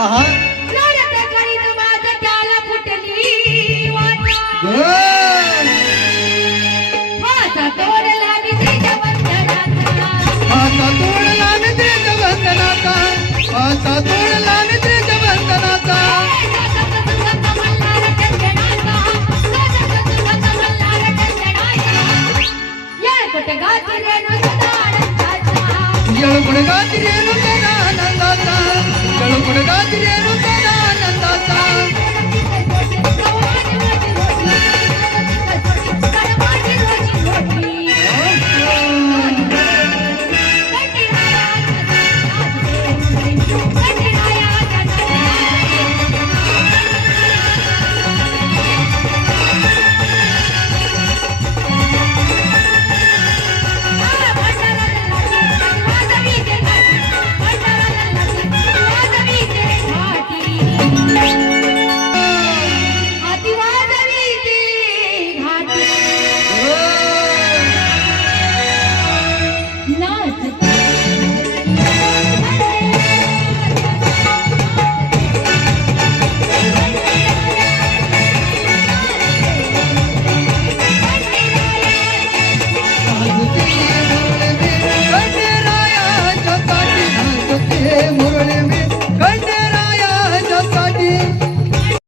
आहा रडत करीत माझं त्याला फुटली वाटा माझा तोडला निद्रेच्या बंधनाचा आता तोडला निद्रेच्या बंधनाचा आता तोडला निद्रेच्या बंधनाचा येळकोट गाती रेणू सदा अनंताचा येळकोट गाती रेणू